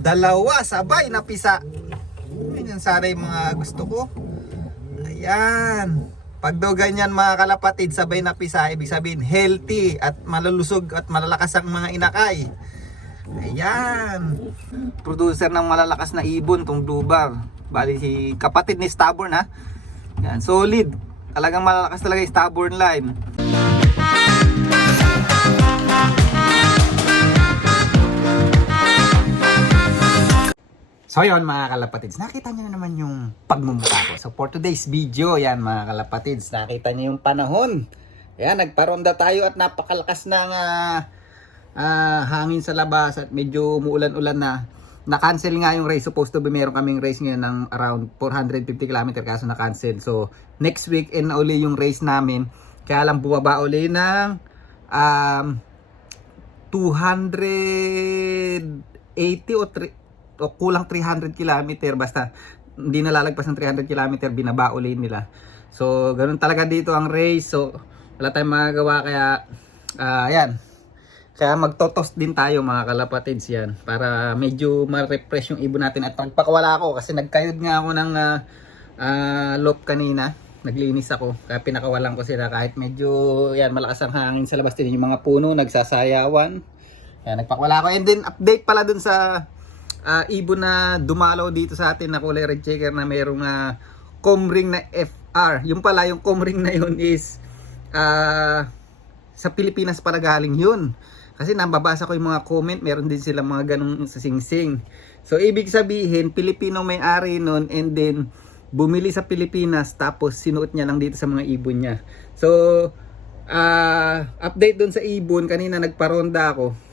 Dalawa sabay na pisa. Yan sana yung mga gusto ko. Ayan. Pag daw ganyan mga kalapatid, sabay na pisa, ibig sabihin healthy at malulusog at malalakas ang mga inakay. Ayan. Producer ng malalakas na ibon tong blue bar. Bali si kapatid ni Stubborn ha. Ayan, solid. Talagang malalakas talaga yung Stubborn line. So yun mga kalapatids, nakita nyo na naman yung pagmumukha ko. So for today's video, yan mga kalapatids, nakita nyo yung panahon. Yan, nagparonda tayo at napakalakas ng hangin sa labas at medyo umuulan-ulan na. Na-cancel nga yung race, supposed to be meron kaming race ngayon ng around 450 km kaso na-cancel. So next weekend na uli yung race namin, kaya lang bumaba uli ng 280 o kulang 300 km, basta hindi nalalagpas ng 300 km, binaba uli nila. So ganun talaga dito ang race, so wala tayong magagawa, kaya yan, kaya magtotos din tayo mga kalapatids yan, para medyo ma-refresh yung ibon natin. At nagpakawala ako kasi nagkayod nga ako ng loop kanina, naglinis ako, kaya pinakawalan ko sila kahit medyo yan malakas ang hangin sa labas din, yung mga puno nagsasayawan. Kaya nagpakawala ako. And then update pala dun sa ibon na dumalaw dito sa atin na kulay red checker na merong comring na FR. Yung pala, yung comring na yun is sa Pilipinas pala galing yun. Kasi nababasa ko yung mga comment, meron din silang mga ganung sa singsing. So ibig sabihin, Pilipino may-ari nun, and then bumili sa Pilipinas tapos sinuot niya lang dito sa mga ibon niya. So update dun sa ibon, kanina nagparonda ako.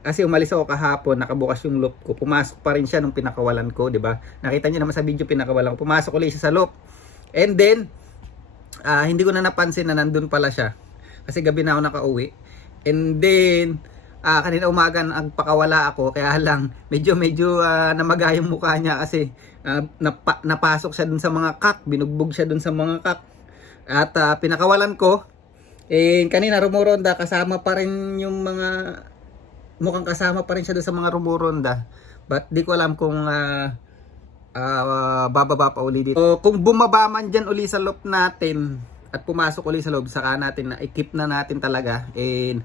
Kasi umalis ako kahapon, nakabukas yung loop ko. Pumasok pa rin siya nung pinakawalan ko, 'di ba? Nakita niyo naman sa video pinakawalan ko. Pumasok ulit siya sa loop. And then hindi ko na napansin na nandun pala siya. Kasi gabi na ako nakauwi. And then kanina umaga nagpakawala ako, kaya lang medyo namaga yung mukha niya kasi napasok siya dun sa mga kak, binugbog siya dun sa mga kak. At pinakawalan ko. Kanina rumoronda, kasama pa rin yung mga, mukhang kasama pa rin siya doon sa mga rumuronda, but di ko alam kung bababa pa uli dito. So, kung bumaba man dyan uli sa loop natin at pumasok uli sa loob, saka natin na i-keep na natin talaga. And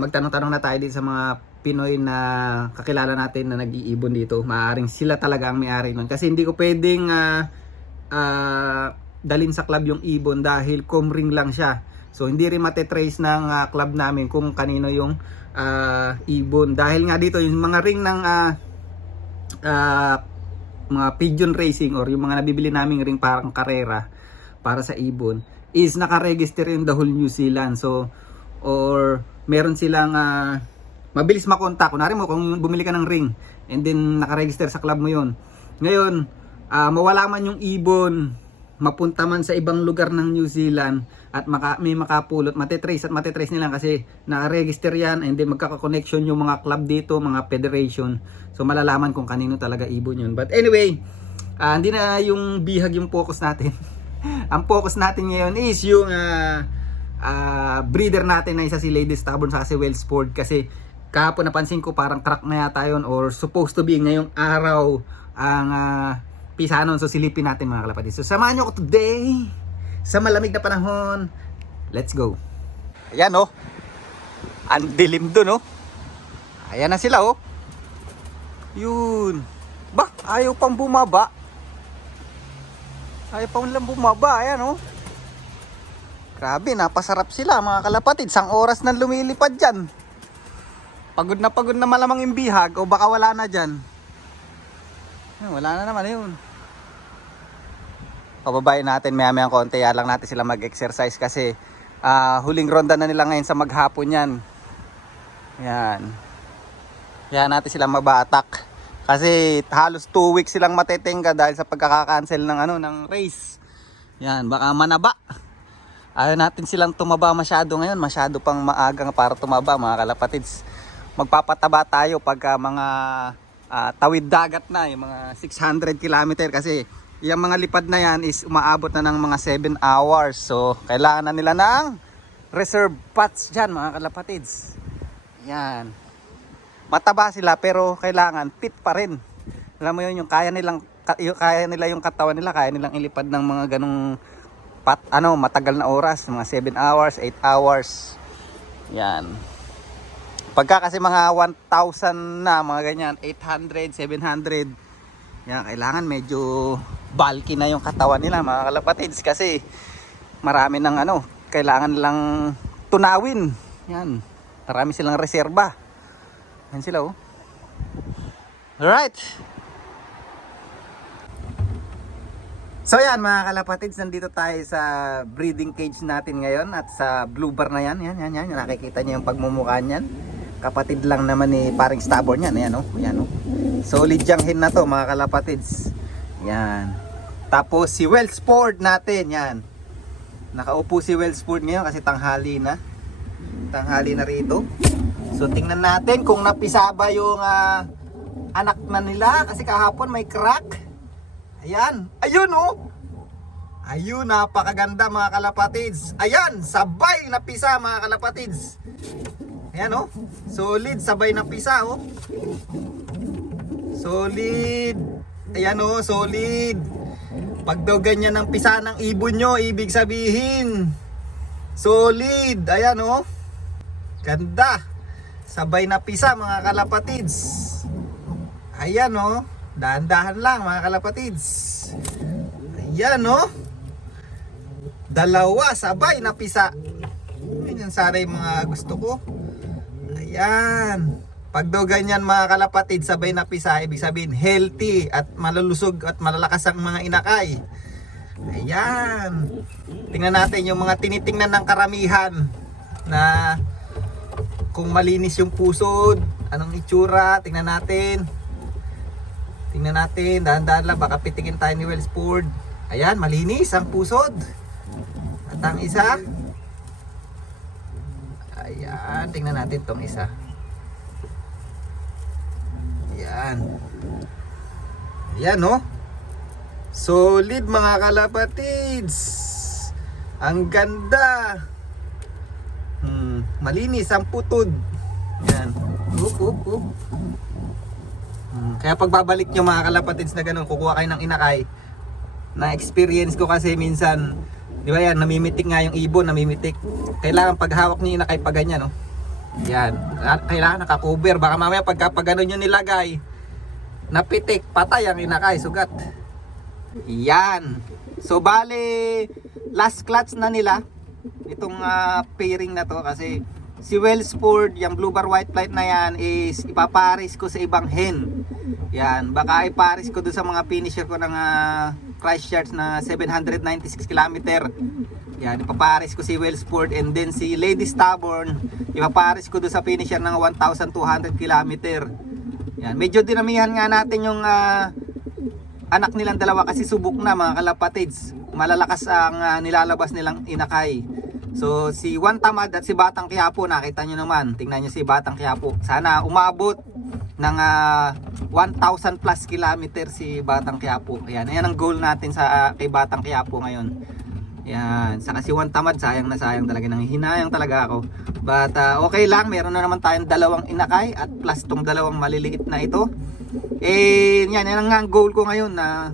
magtanong-tanong na tayo dito sa mga Pinoy na kakilala natin na nag-iibon dito. Maaaring sila talaga ang may-ari nun, kasi hindi ko pwedeng dalhin sa club yung ibon dahil comring lang siya. So hindi rin matetrace ng club namin kung kanino yung ibon, dahil nga dito yung mga ring ng mga pigeon racing or yung mga nabibili naming ring parang karera para sa ibon is nakaregister in the whole New Zealand. So or meron silang mabilis makontak. Kunwari mo kung bumili ka ng ring and then nakaregister sa club mo yun, ngayon mawala man yung ibon, mapunta man sa ibang lugar ng New Zealand at may makapulot, matetrace nila kasi naka-register yan, and then magkaka-connection yung mga club dito, mga federation. So malalaman kung kanino talaga ibon yun. But anyway, hindi na yung bihag yung focus natin. Ang focus natin ngayon is yung breeder natin na isa si Lady Stubborn sa si Wellsport, kasi kahapon napansin ko parang crack na yata yun, or supposed to be ngayong araw ang pisanon. So silipin natin mga kalapatid. So samahan nyo ako today sa malamig na panahon. Let's go. Ayan oh, ang dilim dun oh. Ayan na sila oh. Yun. Ba, ayaw pang bumaba. Ayaw pang lang bumaba. Ayan oh. Grabe, napasarap sila mga kalapatid. Sang oras na lumilipad dyan. Pagod na malamang yung bihag, o baka wala na dyan. Wala na naman yun. Pababayin natin maya-maya konti, lang natin sila mag-exercise kasi huling ronda na nila ngayon sa maghapon yan. Yan. Kaya natin sila mabatak. Kasi halos 2 weeks silang matetenga dahil sa pagkaka-cancel ng race. Yan, baka manaba. Ayaw natin silang tumaba masyado ngayon, masyado pang maaga para tumaba mga kalapatids. Magpapataba tayo pagka mga tawid dagat na, yung mga 600 km, kasi yung mga lipad na yan is umaabot na ng mga 7 hours. So kailangan na nila ng reserve pots dyan mga kalapatids. Yan. mataba sila pero kailangan fit pa rin. Alam mo yun, yung kaya nila yung katawan nila, kaya nilang ilipad ng mga ganong matagal na oras, mga 7 hours, 8 hours. Yan. Pagka kasi mga 1,000 na, mga ganyan, 800, 700, yan, kailangan medyo bulky na yung katawan nila, mga kalapatids, kasi marami ng kailangan lang tunawin. Yan. Marami silang reserba. Yan sila, oh. Alright. So yan mga kalapatids, nandito tayo sa breeding cage natin ngayon at sa blue bar na yan. Yan. Nakikita niyo yung pagmumukha niyan. Kapatid lang naman ni paring stubborn yan. Ayan, oh. Ayan, oh. Solid yung hen na to mga kalapatids. Yan. Tapos si Wellsport natin. Yan. Nakaupo si Wellsport ngayon kasi tanghali na. Tanghali na rito. So tingnan natin kung napisa ba yung anak na nila. Kasi kahapon may crack. Ayan. Ayun, oh. Ayun, napakaganda mga kalapatids. Ayan, sabay na pisa mga kalapatids. Ayan, oh. Solid, sabay na pisa, oh. Solid. Ayan, oh, solid. Pag daw ganyan ang pisa ng ibon nyo, ibig sabihin solid. Ayan, oh. Ganda. Sabay na pisa mga kalapatids. Ayan, oh. Dahan-dahan lang mga kalapatids. Ayan, oh. Dalawa sabay na pisa. Yan sana yung mga gusto ko. Ayan. Pag daw ganyan mga kalapatids, sabay na pisa, ibig sabihin healthy at malulusog at malalakas ang mga inakay. Ayan. Tingnan natin yung mga tinitingnan ng karamihan na kung malinis yung pusod, anong itsura. Tingnan natin. Dahan-dahan lang, baka pitikin tayo ni Wellsport. Ayan, malinis ang pusod. At ang isa, ayan, tingnan natin tong isa. Ayan, no? Solid mga kalapatids. Ang ganda. Malinis ang putod. Ayan. Kaya pagbabalik nyo mga kalapatids na ganun, kukuha kayo ng inakay. Na experience ko kasi minsan, di ba yan, namimitik nga yung ibon, namimitik. Kailangan paghawak nyo inakay pa ganyan, no? Yan, kailangan nakakover. Baka mamaya pag ganun nyo nilagay, napitik, patay ang inakay, sugat. Yan. So bale, last clutch na nila itong pairing na to, kasi si Wellsport, yung blue bar white flight na yan is ipaparis ko sa ibang hen. Yan, baka iparis ko doon sa mga finisher ko ng Christchurch na 796 km. Yan, ipaparis ko si Wellsport, and then si Lady Stubborn ipaparis ko doon sa finisher ng 1,200 km. Yan, medyo dinamihan nga natin yung anak nilang dalawa kasi subok na mga kalapatids. Malalakas ang nilalabas nilang inakay. So si Juan Tamad at si Batang Quiapo, nakita nyo naman. Tingnan nyo si Batang Quiapo. Sana umabot ng 1,000 plus kilometer si Batang Quiapo. Ayan, ayan ang goal natin sa kay Batang Quiapo ngayon. Yan, saka si Juan Tamad, sayang na sayang talaga, nang hinayang talaga ako. But okay lang, meron na naman tayong dalawang inakay at plus tong dalawang maliliit na ito. Yan ang goal ko ngayon, na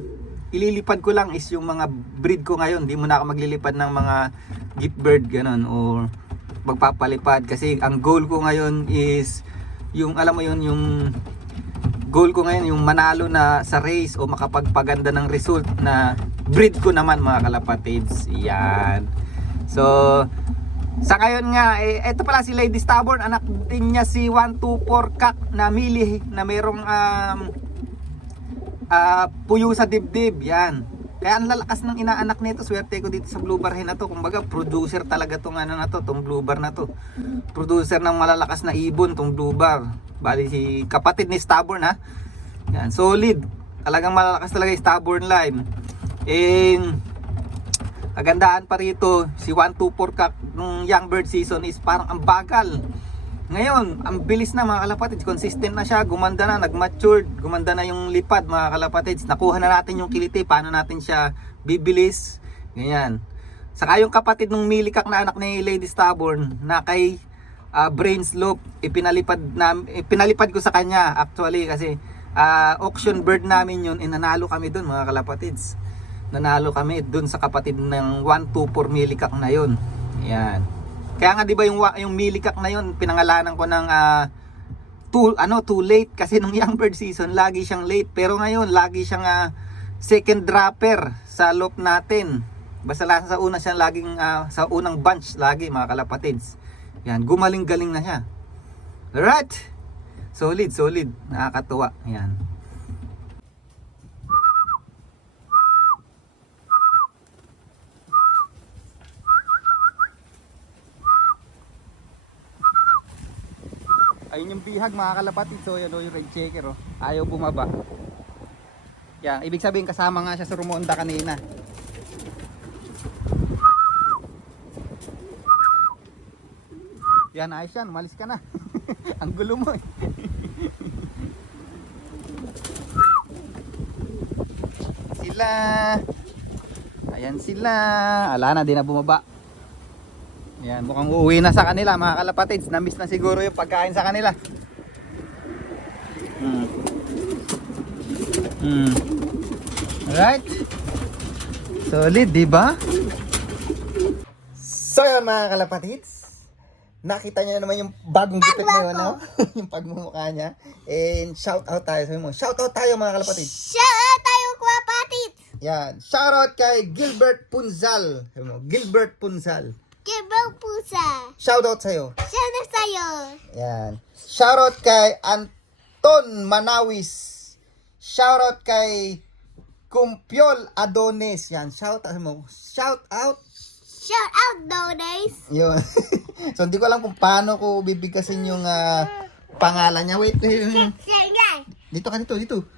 ililipad ko lang is yung mga breed ko ngayon. Hindi mo na ako maglilipad ng mga gift bird ganun or magpapalipad, kasi ang goal ko ngayon is yung, alam mo yun, yung goal ko ngayon yung manalo na sa race o makapagpaganda ng result na breed ko naman mga kalapatids. Yan. So sa ngayon nga, ito pala si Lady Stubborn, anak din niya si 124 Kak na mili na merong puyo sa dibdib. Yan. Kaya ang lalakas ng inaanak nito, swerte ko dito sa blue bar hen na to. Kumbaga producer talaga tong tong blue bar na to. Producer ng malalakas na ibon tong blue bar. Bali si kapatid ni Stubborn, ha. Yan, solid. Talagang malalakas talaga yung Stubborn line. And agandaan pa rito, si 124 Kak nung young bird season is parang ang bagal. Ngayon, ang bilis na mga kalapatids, consistent na siya, gumanda na, nag-matured, gumanda na yung lipad mga kalapatids. Nakuha na natin yung kiliti, paano natin siya bibilis, ganyan. Saka yung kapatid ng milikak na anak ni Lady Stubborn na kay Brains Loop, ipinalipad ko sa kanya actually kasi auction bird namin yun, nanalo kami dun mga kalapatids. Nanalo kami dun sa kapatid ng 124 millicock na yun. Yan. Kaya nga 'di ba yung millicock na yun pinangalanan ko ng too late kasi nung young bird season lagi siyang late, pero ngayon lagi siyang second dropper sa loop natin. Basta sa una siya laging sa unang bunch lagi mga kalapatids. Yan, gumaling-galing na siya. Alright. Solid. Nakakatuwa. Yan. Ayun yung bihag mga kalapatid. So yan yung red checker oh. Ayaw bumaba. Yan, ibig sabihin kasama nga siya sa rumonda kanina. Yan, ayos yan, umalis ka na. Ang gulo mo eh. Sila. Ayan sila. Ala na, di na bumaba. Yan, mukhang uuwi na sa kanila mga kalapatids. Namiss na siguro yung pagkain sa kanila. Alright. Solid, di ba? So yun mga kalapatids. Nakita niyo na naman yung bagong gupit na yun, no? Yung pagmumukha niya. And shout out tayo. Sabi mo, shout out tayo mga kalapatid. Shout out tayo kalapatid. Yan. Shout out kay Gilbert Punzal. Sabi mo, Gilbert Punzal. Gilbert Pusa. Shout out sa'yo. Shout out tayo. Yan. Shout out kay Anton Manawis. Shout out kay Kumpyol Adonis. Yan. Shout out mo. Shout out. Shout out Donis. Yun. So hindi ko alam kung paano ko bibigkasin yung pangalan niya. Wait. Dito ka dito.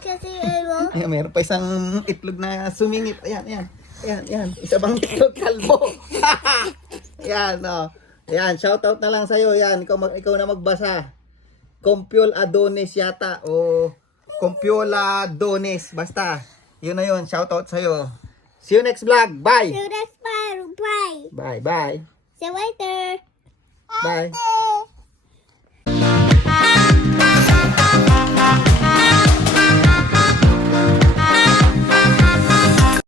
Kasi ano? Ayan, mayroon pa isang itlog na sumingip. Ayan. Isa bang itlog kalbo. Ayan, oh. Ayan, shoutout na lang sa'yo. Ayan, ikaw na magbasa. Kumpyol Adonis yata. O Kumpyola Adonis. Basta. Yun na yun. Shoutout sa'yo. See you next vlog. Bye. So that's bye. Bye. See you later. Bye.